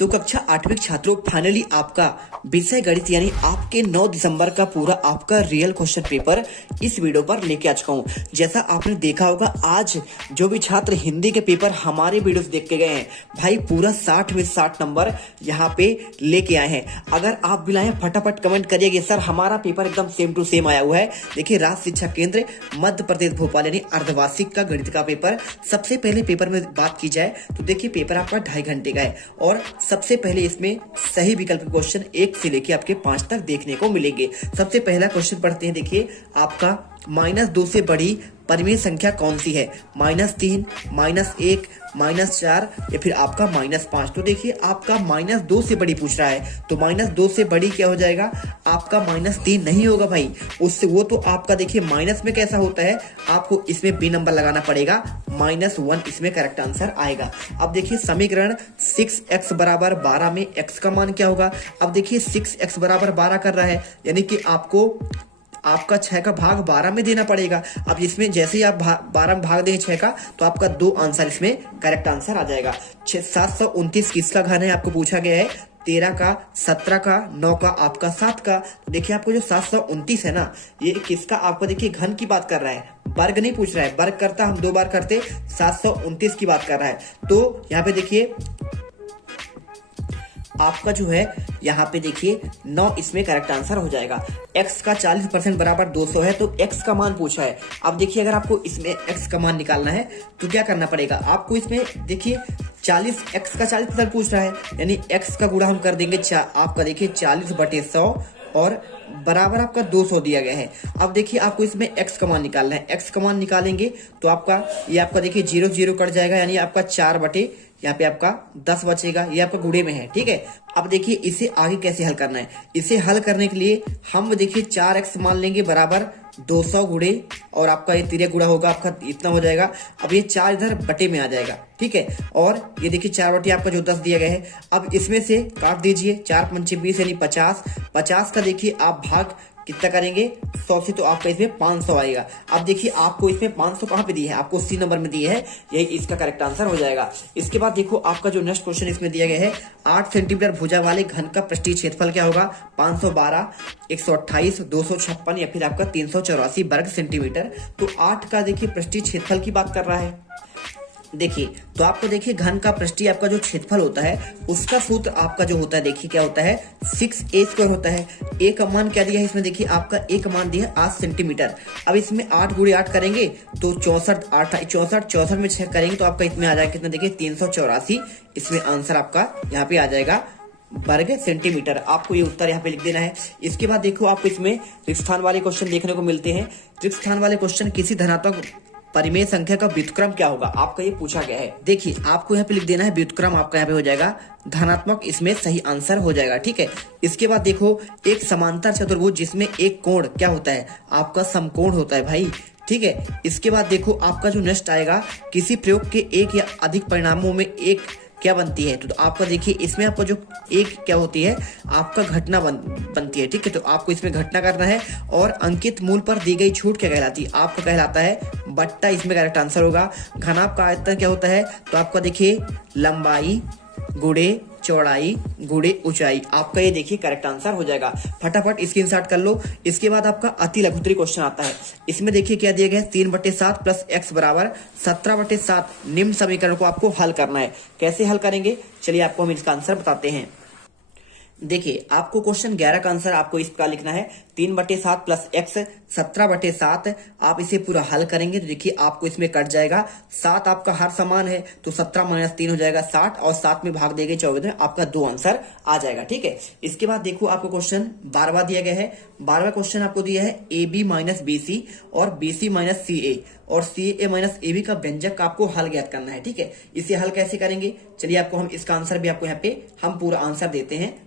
तो कक्षा 8वीं छात्रों फाइनली आपका विषय गणित यानी आपके 9 दिसंबर का पूरा आपका रियल क्वेश्चन पेपर इस वीडियो पर लेके आ चुका हूँ। जैसा आपने देखा होगा आज जो भी छात्र हिंदी के पेपर हमारे वीडियो से देख के गए हैं भाई पूरा 60 में 60 नंबर यहाँ पे लेके आए हैं। अगर आप भी लाए फटाफट कमेंट करिएगा सर हमारा पेपर एकदम सेम टू सेम आया हुआ है। देखिए राज्य शिक्षा केंद्र मध्य प्रदेश भोपाल यानी अर्धवार्षिक का गणित का पेपर। सबसे पहले पेपर में बात की जाए तो देखिए पेपर आपका 2.5 घंटे का है और सबसे पहले इसमें सही विकल्प के क्वेश्चन 1 से लेके आपके 5 तक देखने को मिलेंगे। सबसे पहला क्वेश्चन पढ़ते हैं। देखिए आपका -2 से बड़ी परिमेय संख्या कौन सी है? -3, -1, -4 या फिर आपका -5। तो देखिए आपका -2 से बड़ी पूछ रहा है तो -2 से बड़ी क्या हो जाएगा आपका -3 नहीं होगा भाई, उससे वो तो आपका देखिए माइनस में कैसा होता है आपको इसमें बी नंबर लगाना पड़ेगा, -1 इसमें करेक्ट आंसर आएगा। अब देखिए समीकरण 6x बराबर 12 में x का मान क्या होगा? अब देखिए 6x बराबर 12 कर रहा है यानी कि आपको आपका 6 का भाग 12 में देना पड़ेगा। अब इसमें जैसे ही आप 12 में भाग देंगे 6 का तो आपका 2 आंसर इसमें करेक्ट आंसर आ जाएगा। 729 किसका घन है आपको पूछा गया है? 13 का, 17 का, 9 का, आपका 7 का। तो देखिए आपको जो 729 है ना ये किसका आपको देखिए घन की बात कर रहा है, वर्ग नहीं पूछ रहा है। वर्ग करता हम 2 बार करते, 729 की बात कर रहा है। तो यहाँ पे देखिए आपका जो है यहाँ पे देखिए 9 इसमें करेक्ट आंसर हो जाएगा। x का 40% बराबर 200 है तो x का मान पूछा है। अब देखिए अगर आपको इसमें x का मान निकालना है तो क्या करना पड़ेगा आपको? इसमें देखिए 40x का 40% पूछ रहा है यानी x का गुणा हम कर देंगे आपका देखिए 40/100 और बराबर आपका 200 दिया गया है। अब देखिए आपको इसमें x का मान निकालना है। x का मान निकालेंगे तो आपका ये आपका देखिए 0 कट जाएगा यानी आपका 4 यहाँ पे आपका 10 बचेगा, ये आपका गुणे में है। ठीक है, अब देखिए इसे आगे कैसे हल करना है। इसे हल करने के लिए हम देखिए 4x मान लेंगे बराबर 200 गुणे और आपका ये तिर्यक गुणा होगा आपका इतना हो जाएगा। अब ये 4 इधर बटे में आ जाएगा। ठीक है, और ये देखिए 4 बटे आपका जो 10 दिया गया है। अब इसमें से काट दीजिए 4 पंचे 20 यानी 50 का देखिए आप भाग कितना करेंगे 100 से तो आपका इसमें 500 आएगा। अब देखिए आपको इसमें 500 कहाँ पे दिए है? आपको C नंबर में दिए है, यही इसका करेक्ट आंसर हो जाएगा। इसके बाद देखो आपका जो नेक्स्ट क्वेश्चन इसमें दिया गया है 8 सेंटीमीटर भुजा वाले घन का पृष्ठीय क्षेत्रफल क्या होगा? 512, 128, 256 या फिर आपका 384 वर्ग सेंटीमीटर। तो 8 का देखिए पृष्ठीय क्षेत्रफल की बात कर रहा है। देखिए तो आपको देखिए घन का पृष्ठीय आपका जो क्षेत्रफल होता है उसका सूत्र आपका जो होता है देखिए क्या होता है 6a² होता है। a का मान क्या दिया है इसमें? देखिए आपका a का मान दिया है 8 सेंटीमीटर। अब इसमें 8 × 8 करेंगे तो 64 में 6 करेंगे तो आपका इसमें आ जाएगा कितना? देखिए 384 इसमें आंसर आपका यहाँ पे आ जाएगा वर्ग सेंटीमीटर। आपको ये उत्तर यहाँ पे लिख देना है। इसके बाद देखो आपको इसमें रिक्त स्थान वाले क्वेश्चन देखने को मिलते हैं। रिक्त स्थान वाले क्वेश्चन किसी धनात्मक परिमेय संख्या का व्युत्क्रम क्या होगा आपका ये पूछा गया है। देखिए आपको यहाँ पे लिख देना है व्युत्क्रम आपका यहाँ पे हो जाएगा धनात्मक, इसमें सही आंसर हो जाएगा। ठीक है, इसके बाद देखो एक समांतर चतुर्भुज जिसमें एक कोण क्या होता है आपका समकोण होता है भाई। ठीक है, इसके बाद देखो आपका जो नेक्स्ट आएगा किसी प्रयोग के एक या अधिक परिणामों में एक क्या बनती है? तो आपका देखिए इसमें आपका जो एक क्या होती है आपका घटना बनती है। ठीक है, तो आपको इसमें घटना करना है और अंकित मूल पर दी गई छूट क्या कहलाती है? आपका कहलाता है बट्टा, इसमें करेक्ट आंसर होगा। घनाभ का आयतन क्या होता है? तो आपका देखिए लंबाई गुणे चौड़ाई गुणे ऊंचाई, आपका ये देखिए करेक्ट आंसर हो जाएगा। फटाफट स्क्रीनशॉट कर लो। इसके बाद आपका अति लघुत्तरी क्वेश्चन आता है। इसमें देखिए क्या दिया गया है 3/7 प्लस x बराबर 17/7। निम्न समीकरण को आपको हल करना है। कैसे हल करेंगे चलिए आपको हम इसका आंसर बताते हैं। देखिए आपको क्वेश्चन 11 का आंसर आपको इस प्रकार लिखना है 3/7 प्लस x 17/7। आप इसे पूरा हल करेंगे तो देखिए आपको इसमें कट जाएगा 7 आपका हर समान है तो 17 - 3 हो जाएगा 60 और 7 में भाग देंगे 24 में आपका 2 आंसर आ जाएगा। ठीक है, इसके बाद देखो आपको क्वेश्चन 12वां दिया गया है। 12वां क्वेश्चन आपको दिया है AB - BC और BC - CA और CA - AB का व्यंजक आपको हल ज्ञात करना है। ठीक है, इसे हल कैसे करेंगे चलिए आपको हम इसका आंसर भी आपको यहाँ पे हम पूरा आंसर देते हैं।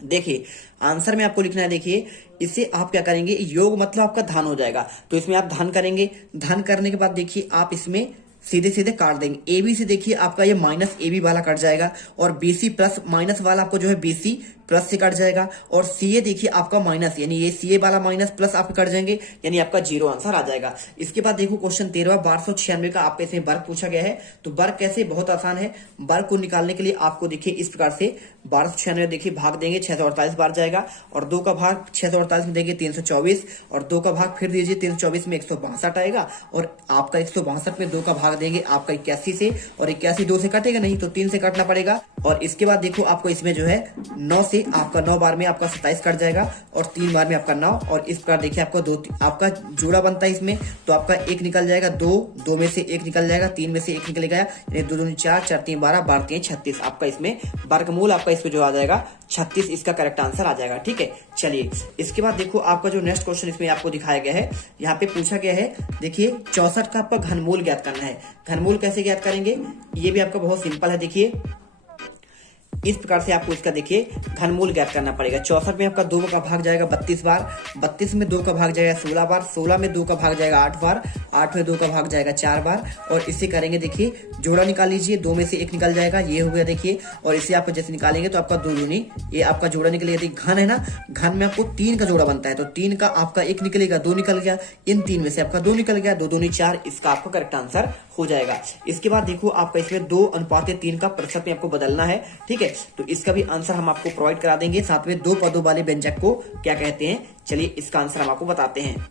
देखिए आंसर में आपको लिखना है। देखिए इसे आप क्या करेंगे योग मतलब आपका धन हो जाएगा तो इसमें आप धन करेंगे। धन करने के बाद देखिए आप इसमें सीधे सीधे काट देंगे। ए बी से देखिए आपका ये माइनस ए बी वाला कट जाएगा और बी सी प्लस माइनस वाला आपको जो है बी सी प्लस से कट जाएगा और सी ए देखिए आपका माइनस, यानी ये सी ए वाला माइनस प्लस आपके कट जाएंगे, यानी आपका 0 आंसर आ जाएगा। इसके बाद देखो क्वेश्चन 13 1296 का आपसे इसमें वर्ग पूछा गया है। तो वर्ग कैसे, बहुत आसान है। वर्ग को निकालने के लिए आपको देखिए इस प्रकार से 1296 देखिए भाग देंगे 648 बार जाएगा और 2 का भाग 648 में देंगे 324 और 2 का भाग फिर दीजिए 324 में 162 आएगा और आपका 162 में 2 का भाग देंगे आपका 81 से और 81 2 से कटेगा नहीं तो 3 से काटना पड़ेगा। और इसके बाद देखो आपको इसमें जो है 9 से आपका 9 बार में आपका 27 कट जाएगा और 3 बार में आपका 9 और इस प्रकार देखिए आपका 2 आपका जोड़ा बनता है इसमें, तो आपका 1 निकल जाएगा, 2 में से 1 निकल जाएगा, 3 में से 1 निकल गया, यानी 2 दूनी 4, 4 3 12, 12 3 36। आपका इसमें वर्गमूल आपका इसमें जो आ जाएगा 36, इसका करेक्ट आंसर आ जाएगा। ठीक है, चलिए इसके बाद देखो आपका जो नेक्स्ट क्वेश्चन इसमें आपको दिखाया गया है, यहाँ पे पूछा गया है देखिए 64 का आपका घनमूल ज्ञात करना है। घनमूल कैसे ज्ञात करेंगे, ये भी आपका बहुत सिंपल है। देखिए इस प्रकार से आपको इसका देखिए घनमूल ज्ञात करना पड़ेगा। 64 में आपका 2 का भाग जाएगा 32 बार, 32 में 2 का भाग जाएगा 16 बार, 16 में 2 का भाग जाएगा 8 बार, 8 में 2 का भाग जाएगा 4 बार और इससे करेंगे देखिए जोड़ा निकाल लीजिए, 2 में से 1 निकल जाएगा, ये हो गया देखिए। और इससे आप जैसे निकालेंगे तो आपका 2 दूनी, ये आपका जोड़ा निकलेगा। यदि घन है ना, घन में आपको 3 का जोड़ा बनता है तो 3 का आपका 1 निकलेगा, 2 निकल गया, इन 3 में से आपका 2 निकल गया, 2 दूनी 4, इसका आपका करेक्ट आंसर हो जाएगा। इसके बाद देखो आपका इसमें 2:3 का प्रतिशत में आपको बदलना है। ठीक है, तो इसका भी आंसर हम आपको प्रोवाइड करा देंगे। साथ में 2 पदों वाले व्यंजक को क्या कहते हैं, चलिए इसका आंसर हम आपको बताते हैं।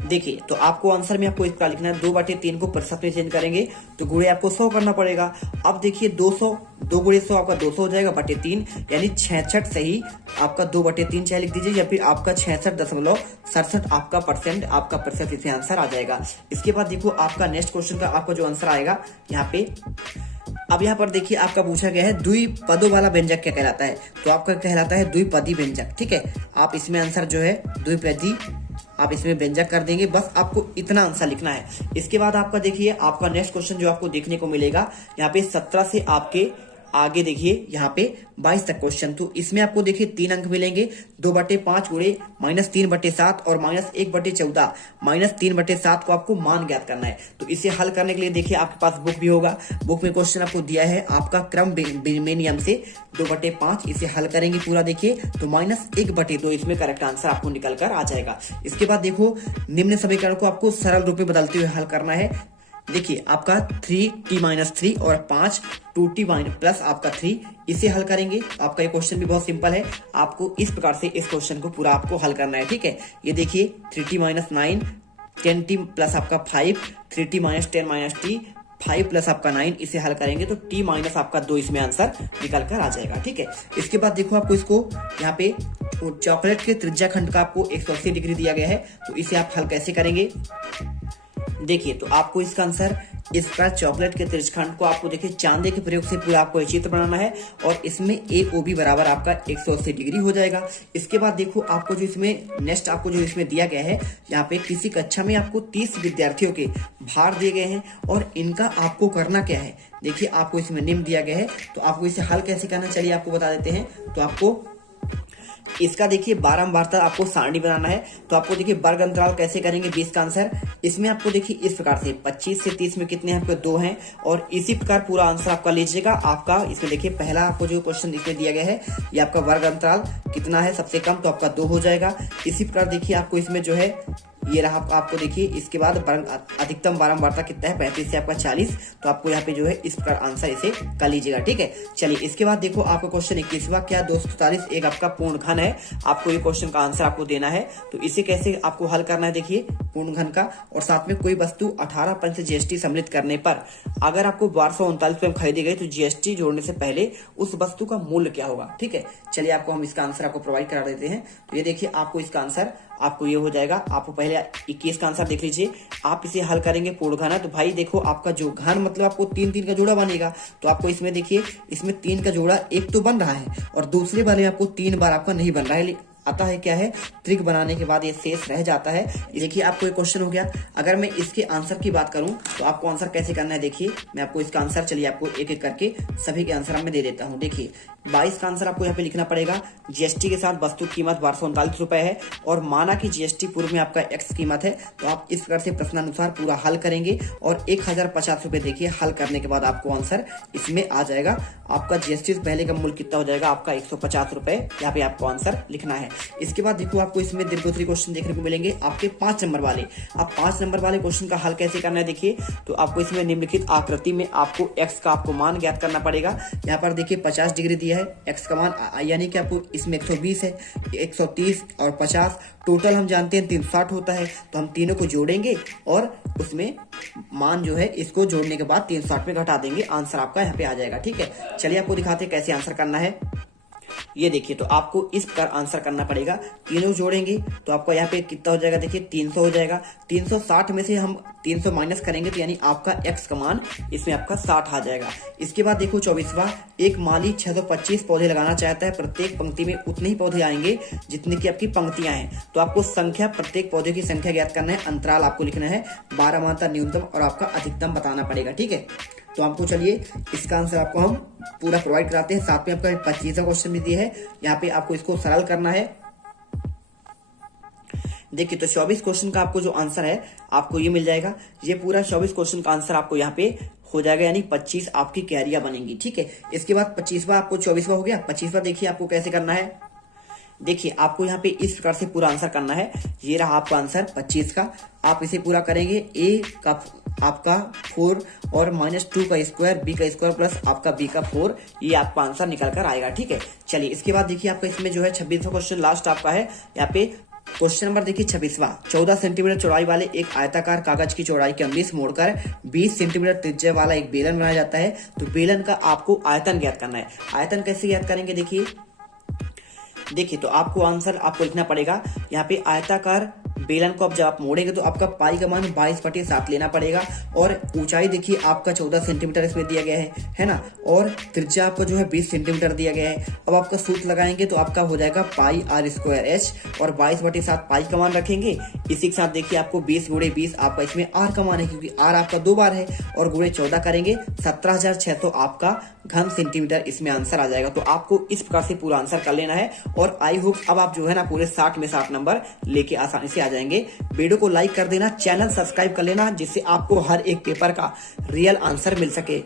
देखिए तो आपको आंसर में आपको इस प्रकार लिखना है, 2/3 को प्रतिशत में चेंज करेंगे तो गुणे आपको 100 करना पड़ेगा। अब देखिए 200, 2 गुणे 100 आपका 200 हो जाएगा बटे 3, यानी 66 सही आपका 2/3 चाहे लिख दीजिए या फिर आपका 66.67 आपका परसेंट, आपका प्रतिशत इसमें आंसर आ जाएगा। इसके बाद देखो आपका नेक्स्ट क्वेश्चन का आपका जो आंसर आएगा यहाँ पे, अब यहाँ पर देखिए आपका पूछा गया है द्विपदों वाला व्यंजक क्या कहलाता है, तो आपका कहलाता है द्विपदी व्यंजक। ठीक है, आप इसमें आंसर जो है द्विपदी आप इसमें व्यंजक कर देंगे, बस आपको इतना आंसर लिखना है। इसके बाद आपका देखिए आपका नेक्स्ट क्वेश्चन जो आपको देखने को मिलेगा यहाँ पे 17 से आपके आगे देखिए यहाँ पे 22 तक क्वेश्चन, तो इसमें आपको देखिए 3 अंक मिलेंगे, 2/5 गुणे -3/7 और -1/14, -3/7 को आपको मान ज्ञात करना है। तो इसे हल करने के लिए देखिए आपके पास बुक भी होगा, बुक में क्वेश्चन आपको दिया है आपका क्रम में नियम से 2/5, इसे हल करेंगे पूरा देखिए तो -1/2 इसमें करेक्ट आंसर आपको निकल कर आ जाएगा। इसके बाद देखो निम्न समीकरण को आपको सरल रूप में बदलते हुए हल करना है। देखिए आपका 3t-3 और 5 2t प्लस आपका 3, इसे हल करेंगे। आपका ये क्वेश्चन भी बहुत सिंपल है, आपको इस प्रकार से इस क्वेश्चन को पूरा आपको हल करना है। ठीक है, ये देखिए 3t-9 10t प्लस आपका 5 3t - 10 - t 5 प्लस आपका 9, इसे हल करेंगे तो t माइनस आपका 2 इसमें आंसर निकल कर आ जाएगा। ठीक है, इसके बाद देखो आपको इसको यहाँ पे चॉकलेट के त्रिज्या खंड का आपको 180 डिग्री दिया गया है, तो इसे आप हल कैसे करेंगे। देखिए तो आपको इसका आंसर इस प्रकार चॉकलेट के त्रिज्यखंड को आपको देखिए चांदे के प्रयोग से पूरा आपको चित्र बनाना है और इसमें AOB बराबर आपका 180 डिग्री हो जाएगा। इसके बाद देखो आपको जो इसमें नेक्स्ट आपको जो इसमें दिया गया है, यहाँ पे किसी कक्षा में आपको 30 विद्यार्थियों के भार दिए गए हैं और इनका आपको करना क्या है। देखिए आपको इसमें निम्न दिया गया है, तो आपको इसे हल कैसे करना चलिए आपको बता देते हैं। तो आपको इसका देखिए बारंबारता आपको सारणी बनाना है, तो आपको देखिए वर्ग अंतराल कैसे करेंगे 20 का आंसर। इसमें आपको देखिए इस प्रकार से 25 से 30 में कितने आपके 2 हैं और इसी प्रकार पूरा आंसर आपका लीजिएगा। आपका इसमें देखिए पहला आपको जो क्वेश्चन इसमें दिया गया है, ये आपका वर्ग अंतराल कितना है सबसे कम, तो आपका 2 हो जाएगा। इसी प्रकार देखिए आपको इसमें जो है ये रहा आपको देखिए, इसके बाद अधिकतम बारंबारता कितना है 35 से आपका 40, तो आपको यहाँ पे जो है इस प्रकार आंसर इसे कर लीजिएगा। ठीक है, चलिए इसके बाद देखो आपका क्वेश्चन 21वां, क्या 244 एक आपका पूर्ण घन है। आपको ये क्वेश्चन का आंसर आपको देना है, तो इसे कैसे आपको हल करना है देखिए पूर्ण घन का। और साथ में कोई वस्तु 18% से GST सम्मिलित करने पर अगर आपको 1239 में खरीदी गई तो GST जोड़ने से पहले उस वस्तु का मूल्य क्या होगा। ठीक है, चलिए आपको हम इसका आंसर आपको प्रोवाइड करा देते हैं। तो ये देखिए आपको इसका आंसर आपको ये हो जाएगा। आपको पहले 21 का आंसर देख लीजिए, आप इसे हल करेंगे पूर्ण घन है, तो भाई देखो आपका जो घन मतलब आपको 3 का जोड़ा बनेगा, तो आपको इसमें देखिए इसमें 3 का जोड़ा एक तो बन रहा है और दूसरे वाले आपको 3 बार आपका नहीं बन रहा है, आता है क्या है त्रिक बनाने के बाद ये शेष रह जाता है। देखिए आपको एक क्वेश्चन हो गया। अगर मैं इसके आंसर की बात करूं तो आपको आंसर कैसे करना है, देखिए मैं आपको इसका आंसर चलिए आपको एक एक करके सभी के आंसर मैं दे देता हूं। देखिए 22 का आंसर आपको यहाँ पे लिखना पड़ेगा। जीएसटी के साथ वस्तु कीमत 1239 रुपए है और माना कि जीएसटी पूर्व में आपका एक्स कीमत है। तो आप इस प्रकार से प्रश्नानुसार पूरा हल करेंगे और 1050 रुपए देखिए हल करने के बाद आपको आंसर इसमें आ जाएगा। आपका जीएसटी से पहले का मूल्य कितना हो जाएगा, आपका 150 रुपए यहाँ पे आपको आंसर लिखना है। इसके बाद देखो आपको इसमें दीर्घोत्तरी क्वेश्चन देखने को मिलेंगे आपके 5 नंबर वाले। अब 5 नंबर वाले क्वेश्चन का हल कैसे करना है देखिए, तो आपको इसमें निम्नलिखित आकृति में आपको एक्स का आपको मान ज्ञात करना पड़ेगा। यहाँ पर देखिए 50 डिग्री दिया है, एक्स का मान यानी कि आपको इसमें 120 है, 130 और 50 टोटल हम जानते हैं 360 होता है। तो हम तीनों को जोड़ेंगे और उसमें मान जो है इसको जोड़ने के बाद 360 में घटा देंगे, आंसर आपका यहाँ पे आ जाएगा। ठीक है, चलिए आपको दिखाते हैं कैसे आंसर करना है। ये देखिए, तो आपको इस प्रकार आंसर करना पड़ेगा। तीनों जोड़ेंगे तो आपका यहाँ पे कितना हो जाएगा देखिए 300 हो जाएगा। 360 में से हम 300 माइनस करेंगे तो यानी आपका एक्स का मान इसमें आपका 60 आ जाएगा। इसके बाद देखो 24वां, एक माली 625 पौधे लगाना चाहता है, प्रत्येक पंक्ति में उतने ही पौधे आएंगे जितनी की आपकी पंक्तियां हैं। तो आपको संख्या, प्रत्येक पौधे की संख्या ज्ञात करना है, अंतराल आपको लिखना है, 12 मात्रा न्यूनतम और आपका अधिकतम बताना पड़ेगा। ठीक है, तो आपको चलिए इसका आंसर आपको हम पूरा प्रोवाइड कराते हैं। साथ में आपका 25वां क्वेश्चन भी दिया है, यहाँ पे आपको इसको सरल करना है। देखिए, तो 24 क्वेश्चन का आपको जो आंसर है आपको ये मिल जाएगा। ये पूरा 24 क्वेश्चन का आंसर आपको यहाँ पे हो जाएगा, यानी 25 आपकी कैरिया बनेंगी। ठीक है, इसके बाद 25वां आपको 24वां हो गया। 25वां देखिए आपको कैसे करना है। देखिए, आपको यहाँ पे इस प्रकार से पूरा आंसर करना है। ये रहा आपका आंसर 25 का। आप इसे पूरा करेंगे, ए का आपका 4 और -2 का स्क्वायर, बी का स्क्वायर प्लस आपका बी का 4, ये आपका आंसर निकल कर आएगा। ठीक है, चलिए इसके बाद देखिए आपका इसमें जो है 26वां क्वेश्चन लास्ट आपका है। यहाँ पे क्वेश्चन नंबर देखिए 26वां, 14 सेंटीमीटर चौड़ाई वाले एक आयताकार कागज की चौड़ाई के 19 मोड़कर 20 सेंटीमीटर त्रिज्या वाला एक बेलन बनाया जाता है। तो बेलन का आपको आयतन ज्ञात करना है। आयतन कैसे ज्ञात करेंगे देखिए, तो आपको आंसर आपको लिखना पड़ेगा। यहाँ पे आयताकार बेलन को अब जब आप मोड़ेंगे तो आपका पाई का मान 22/7 लेना पड़ेगा और ऊंचाई देखिए आपका 14 सेंटीमीटर इसमें दिया गया है ना, और त्रिज्या आपका जो है 20 सेंटीमीटर दिया गया है। अब आपका सूत्र लगाएंगे तो आपका हो जाएगा पाई r स्क्वायर एच और 22/7 पाई का मान रखेंगे। इसी के साथ देखिए आपको 20 × 20 आपका इसमें r का मान है, क्योंकि r आपका 2 बार है, और गुणे 14 करेंगे 17,600 आपका घन सेंटीमीटर इसमें आंसर आ जाएगा। तो आपको इस प्रकार से पूरा आंसर कर लेना है और आई होप अब आप जो है ना पूरे 60 में 60 नंबर लेके आसानी से आ जाएंगे। वीडियो को लाइक कर देना, चैनल सब्सक्राइब कर लेना, जिससे आपको हर एक पेपर का रियल आंसर मिल सके।